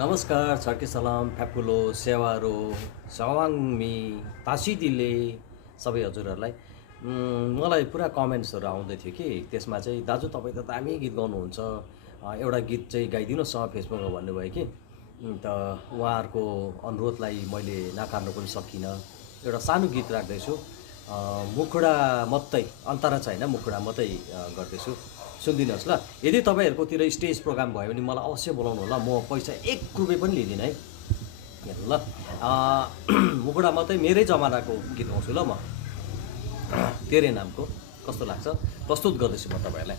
नमस्कार, छड्के सलाम, फ्यापुलो, सेवारो, सवाङमी, तासिदिले सबै हजुरहरूलाई मलाई पुरा कमेन्ट्सहरू आउँदै थियो कि त्यसमा चाहिँ दाजु तपाईँ त दामी गीत गाउनुहुन्छ, एउटा गीत चाहिँ गाइदिनुहोस् फेसबुकमा भन्नुभयो कि त उहाँहरूको अनुरोधलाई मैले नकार्नु पनि सकिनँ। एउटा सानो गीत राख्दैछु, मुखुडा मात्रै अन्तरा छैन मुखुडा मात्रै गर्दैछु, सुनिदिनुहोस् ल। यदि तपाईँहरूकोतिर स्टेज प्रोग्राम भयो भने मलाई अवश्य बोलाउनु होला, म पैसा 1 रुपियाँ पनि लिँदिनँ है। हेर्नु ल, मुखुडा मात्रै मेरै जमानाको गीत गाउँछु ल म, तेरे नामको। कस्तो लाग्छ प्रस्तुत गर्दैछु म तपाईँहरूलाई।